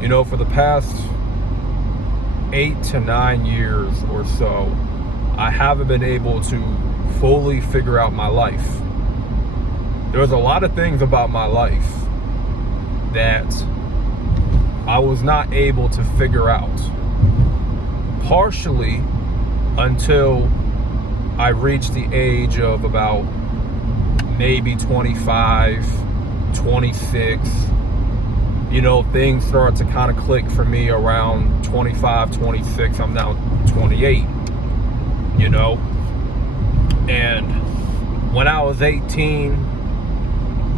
For the past 8 to 9 years or so, I haven't been able to fully figure out my life. There's a lot of things about my life that I was not able to figure out. Partially until I reached the age of about maybe 25, 26. Things start to kind of click for me around 25, 26. I'm now 28, And when I was 18,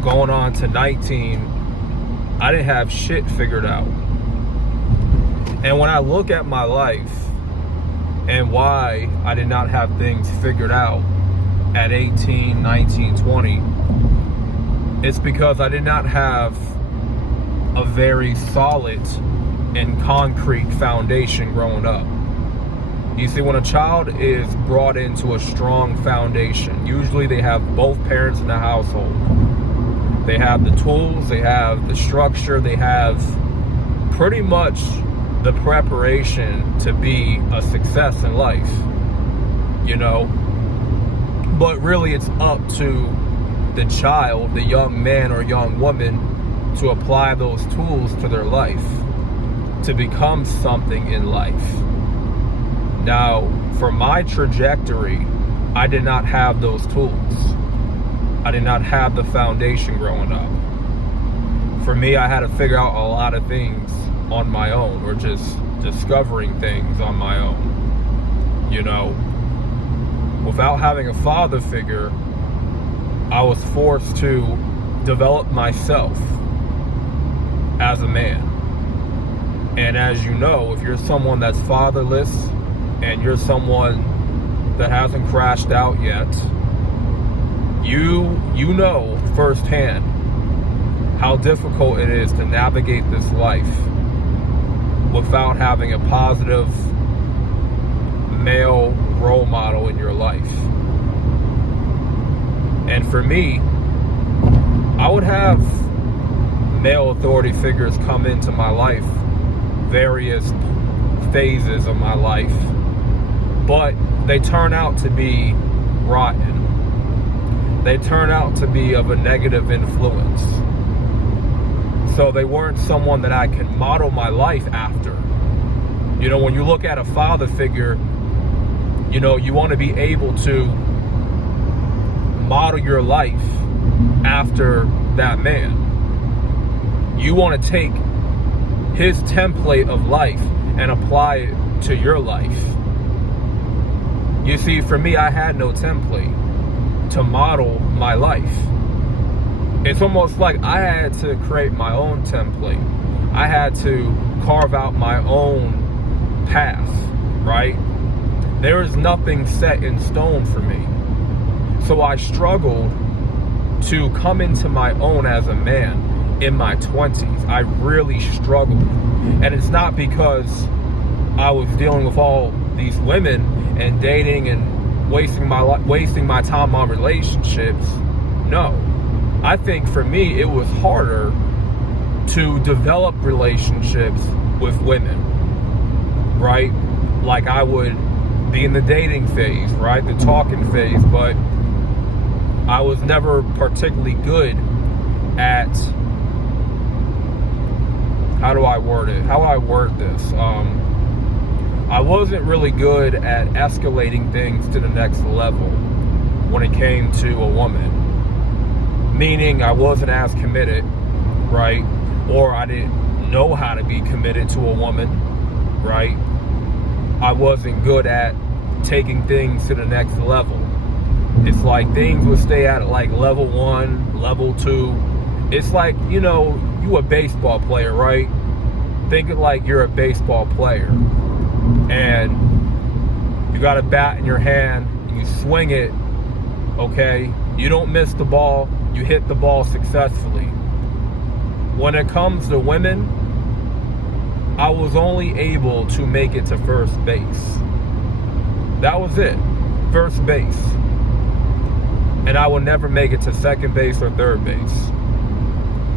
going on to 19, I didn't have shit figured out. And when I look at my life and why I did not have things figured out at 18, 19, 20, it's because I did not have a very solid and concrete foundation growing up. You see, when a child is brought into a strong foundation, usually they have both parents in the household. They have the tools, they have the structure, they have pretty much the preparation to be a success in life, But really it's up to the child, the young man or young woman, to apply those tools to their life, to become something in life. Now, for my trajectory, I did not have those tools. I did not have the foundation growing up. For me, I had to figure out a lot of things on my own, or just discovering things on my own. Without having a father figure, I was forced to develop myself as a man. And as you know, if you're someone that's fatherless and you're someone that hasn't crashed out yet, you know firsthand how difficult it is to navigate this life without having a positive male role model in your life. And for me, I would have male authority figures come into my life, various phases of my life, but they turn out to be rotten. They turn out to be of a negative influence. So they weren't someone that I can model my life after. When you look at a father figure, you want to be able to model your life after that man. You want to take his template of life and apply it to your life. You see, for me, I had no template to model my life. It's almost like I had to create my own template. I had to carve out my own path, right? There is nothing set in stone for me. So I struggled to come into my own as a man in my 20s. I really struggled. And it's not because I was dealing with all these women and dating and wasting my time on relationships. No. I think for me, it was harder to develop relationships with women, right? Like I would be in the dating phase, right? The talking phase, but I was never particularly good at, how do I word this? I wasn't really good at escalating things to the next level when it came to a woman. Meaning I wasn't as committed, right? Or I didn't know how to be committed to a woman, right? I wasn't good at taking things to the next level. It's like things would stay at like level 1, level 2. It's like, you a baseball player, right? Think of like you're a baseball player and you got a bat in your hand and you swing it, okay? You don't miss the ball, you hit the ball successfully. When it comes to women, I was only able to make it to first base. That was it, first base. And I would never make it to second base or third base.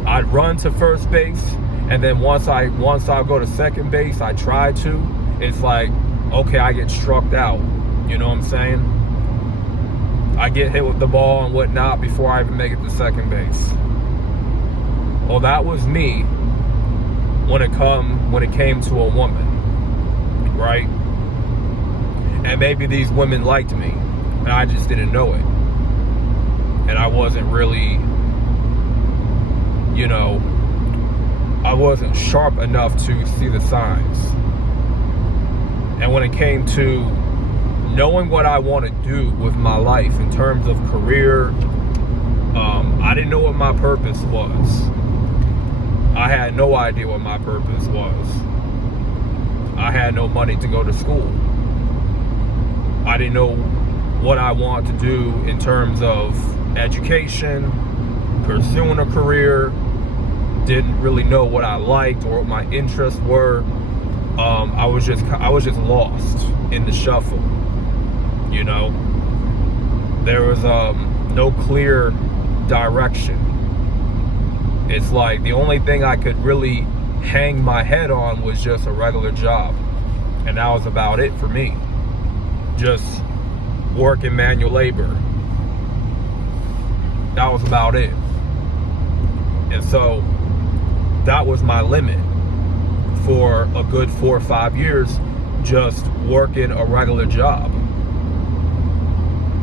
I'd run to first base And then once I go to second base, I try to, it's like, okay, I get struck out. You know what I'm saying? I get hit with the ball and whatnot before I even make it to second base. Well, that was me when it came to a woman, right? And maybe these women liked me, and I just didn't know it. And I wasn't really, I wasn't sharp enough to see the signs. And when it came to knowing what I want to do with my life in terms of career, I didn't know what my purpose was. I had no idea what my purpose was. I had no money to go to school. I didn't know what I want to do in terms of education, pursuing a career. Didn't really know what I liked or what my interests were. I was just lost in the shuffle. There was no clear direction. It's like the only thing I could really hang my head on was just a regular job, and that was about it for me. Just working manual labor. That was about it. And so that was my limit for a good 4 or 5 years, just working a regular job,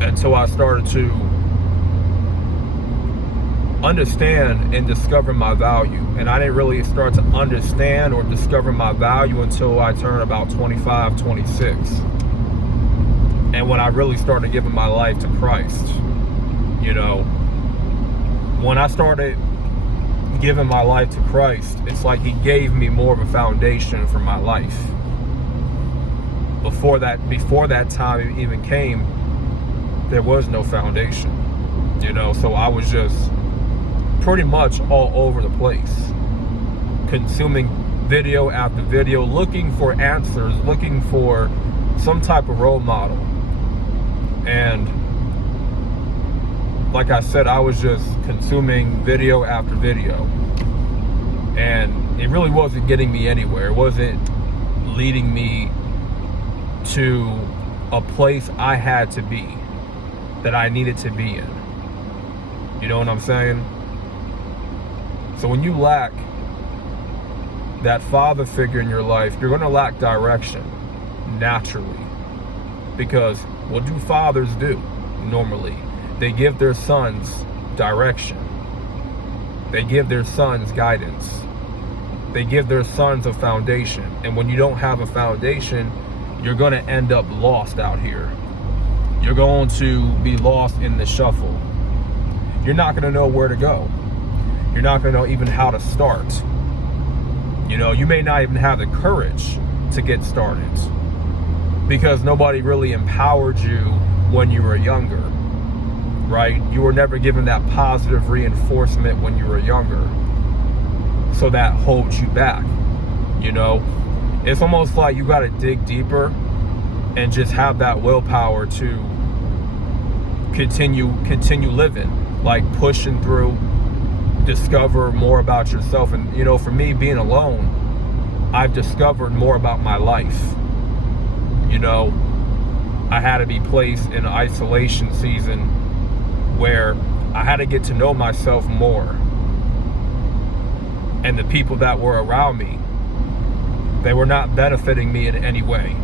until I started to understand and discover my value. And I didn't really start to understand or discover my value until I turned about 25, 26. And when I really started giving my life to Christ. When I started giving my life to Christ, it's like he gave me more of a foundation for my life. Before that time even came, there was no foundation. So I was just pretty much all over the place, consuming video after video, looking for answers, looking for some type of role model. And like I said, I was just consuming video after video, and it really wasn't getting me anywhere. It wasn't leading me to a place I had to be, that I needed to be in. You know what I'm saying? So when you lack that father figure in your life, you're going to lack direction naturally. Because what do fathers do normally? They give their sons direction. They give their sons guidance. They give their sons a foundation. And when you don't have a foundation, you're going to end up lost out here. You're going to be lost in the shuffle. You're not going to know where to go. You're not going to know even how to start. You may not even have the courage to get started, because nobody really empowered you when you were younger, right? You were never given that positive reinforcement when you were younger. So that holds you back, It's almost like you got to dig deeper and just have that willpower to continue living, like pushing through, discover more about yourself. And, for me, being alone, I've discovered more about my life. I had to be placed in an isolation season where I had to get to know myself more. And the people that were around me, they were not benefiting me in any way.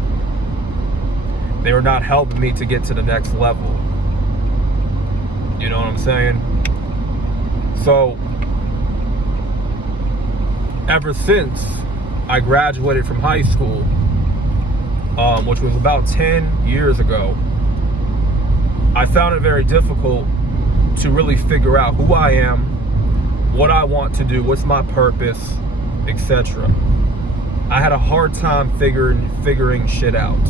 They were not helping me to get to the next level. You know what I'm saying? So, ever since I graduated from high school, which was about 10 years ago, I found it very difficult to really figure out who I am, what I want to do, what's my purpose, etc. I had a hard time figuring shit out.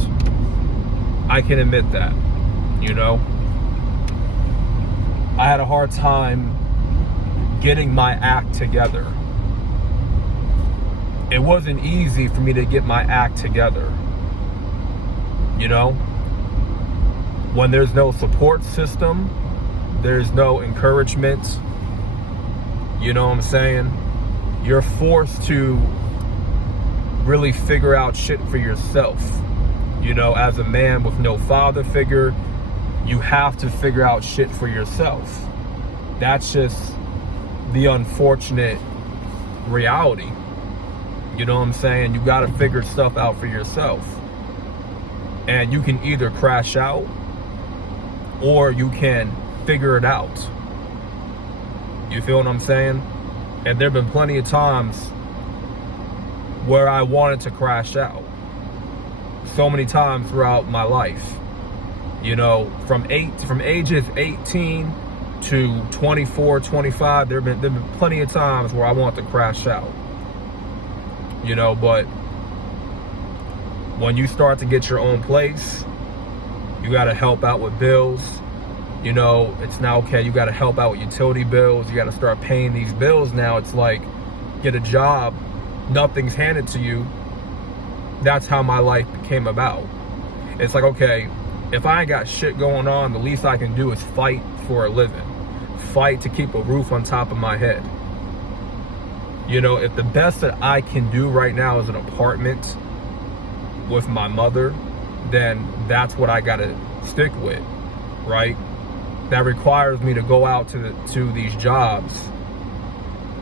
I can admit that, I had a hard time getting my act together. It wasn't easy for me to get my act together. When there's no support system, there's no encouragement. You know what I'm saying? you're forced to really figure out shit for yourself. You know, as a man with no father figure, you have to figure out shit for yourself. That's just the unfortunate reality. You know what I'm saying? You got to figure stuff out for yourself. And you can either crash out or you can figure it out. You feel what I'm saying? And there have been plenty of times where I wanted to crash out. So many times throughout my life. You know, from ages 18 to 24, 25, there have been plenty of times where I want to crash out. You know, but when you start to get your own place, you got to help out with bills. You know, it's now okay, you got to help out with utility bills. You got to start paying these bills now. It's like, get a job, nothing's handed to you. That's how my life came about. It's like, okay, if I ain't got shit going on, the least I can do is fight for a living. Fight to keep a roof on top of my head. You know, if the best that I can do right now is an apartment with my mother, then that's what I gotta stick with, right? That requires me to go out to these jobs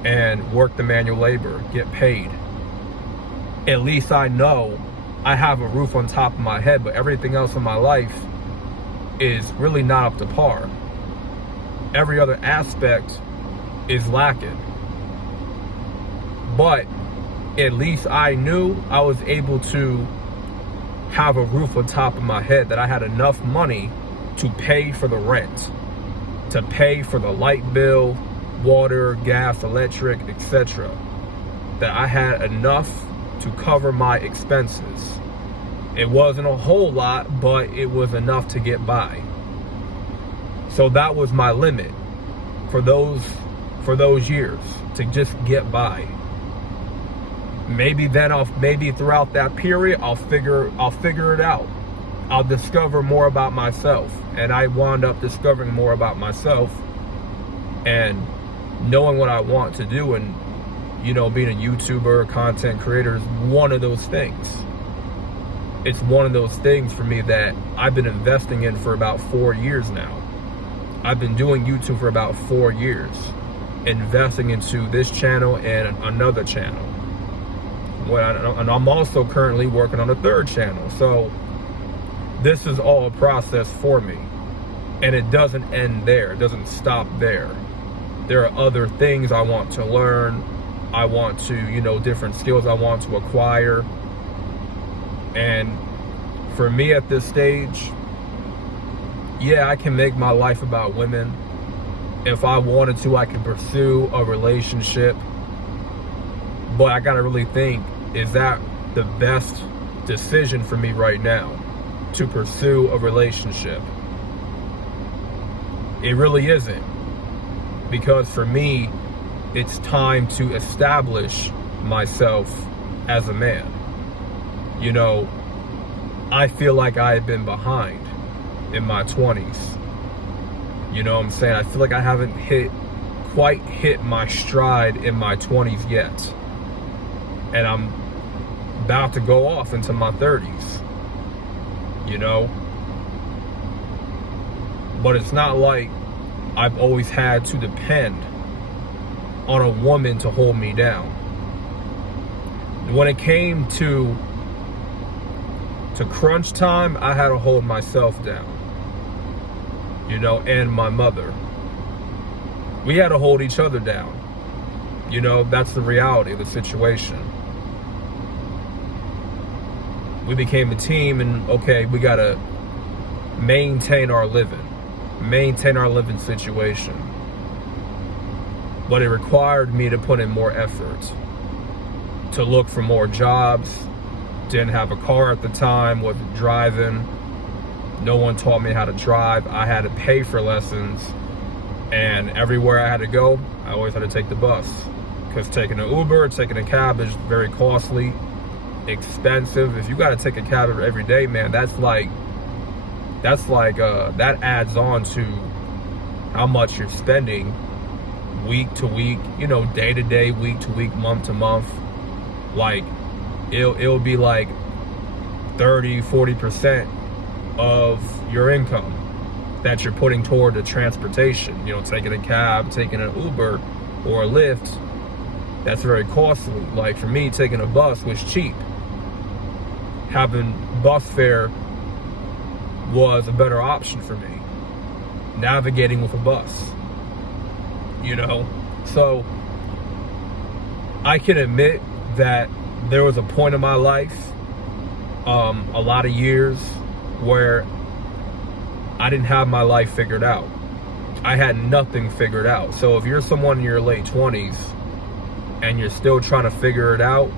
and work the manual labor, get paid. At least I know I have a roof on top of my head, but everything else in my life is really not up to par. Every other aspect is lacking. But at least I knew I was able to have a roof on top of my head, that I had enough money to pay for the rent, to pay for the light bill, water, gas, electric, etc. That I had enough to cover my expenses. It wasn't a whole lot, but it was enough to get by. So that was my limit for those years, to just get by. Maybe throughout that period, I'll figure it out. I'll discover more about myself. And I wound up discovering more about myself and knowing what I want to do. And, you know, being a YouTuber, content creator is one of those things. It's one of those things for me that I've been investing in for about 4 years now. I've been doing YouTube for about 4 years, investing into this channel and another channel. And I'm also currently working on a third channel. So this is all a process for me. And it doesn't end there. It doesn't stop there. There are other things I want to learn. I want to, you know, different skills I want to acquire. And for me at this stage, yeah, I can make my life about women. If I wanted to, I can pursue a relationship. But I gotta really think, is that the best decision for me right now, to pursue a relationship? It really isn't. Because for me, it's time to establish myself as a man. You know, I feel like I have been behind in my 20s. You know what I'm saying? I feel like I haven't quite hit my stride in my 20s yet. And I'm about to go off into my 30s. You know? But it's not like I've always had to depend on a woman to hold me down. When it came to crunch time, I had to hold myself down. You know, and my mother. We had to hold each other down. You know, that's the reality of the situation. We became a team, and okay, we gotta maintain our living situation. But it required me to put in more effort, to look for more jobs. Didn't have a car at the time, wasn't driving. No one taught me how to drive. I had to pay for lessons, and everywhere I had to go, I always had to take the bus, because taking an Uber, taking a cab is very costly, expensive. If you got to take a cab every day, man, that adds on to how much you're spending week to week, day to day, week to week, month to month, like it'll be like 30-40% of your income that you're putting toward the transportation. Taking a cab, taking an Uber or a Lyft, that's very costly. Like for me, taking a bus was cheap. Having bus fare was a better option for me. Navigating with a bus, So I can admit that there was a point in my life, a lot of years, where I didn't have my life figured out. I had nothing figured out. So if you're someone in your late 20s and you're still trying to figure it out,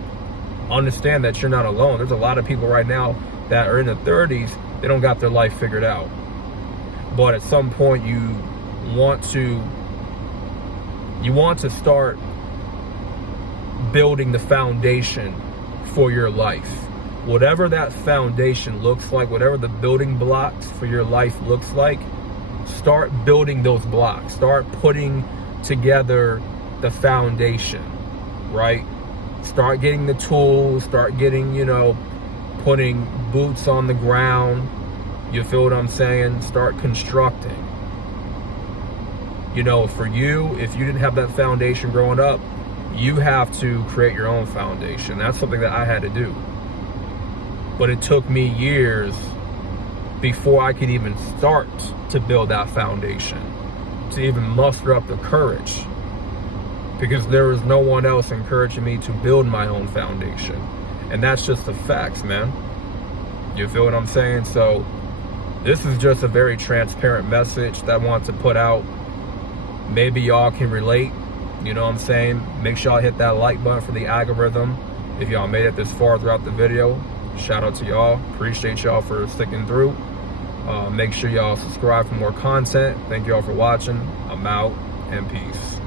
understand that you're not alone. There's a lot of people right now that are in the 30s, they don't got their life figured out. But at some point you want to start building the foundation for your life. Whatever that foundation looks like, whatever the building blocks for your life looks like, start building those blocks. Start putting together the foundation, right? Start getting the tools, start getting, putting boots on the ground. You feel what I'm saying? Start constructing. For you, if you didn't have that foundation growing up, you have to create your own foundation. That's something that I had to do. But it took me years before I could even start to build that foundation, to even muster up the courage, because there was no one else encouraging me to build my own foundation. And that's just the facts, man. You feel what I'm saying? So this is just a very transparent message that I want to put out. Maybe y'all can relate. You know what I'm saying? Make sure y'all hit that like button for the algorithm. If y'all made it this far throughout the video, shout out to y'all. Appreciate y'all for sticking through. Make sure y'all subscribe for more content. Thank y'all for watching. I'm out, and peace.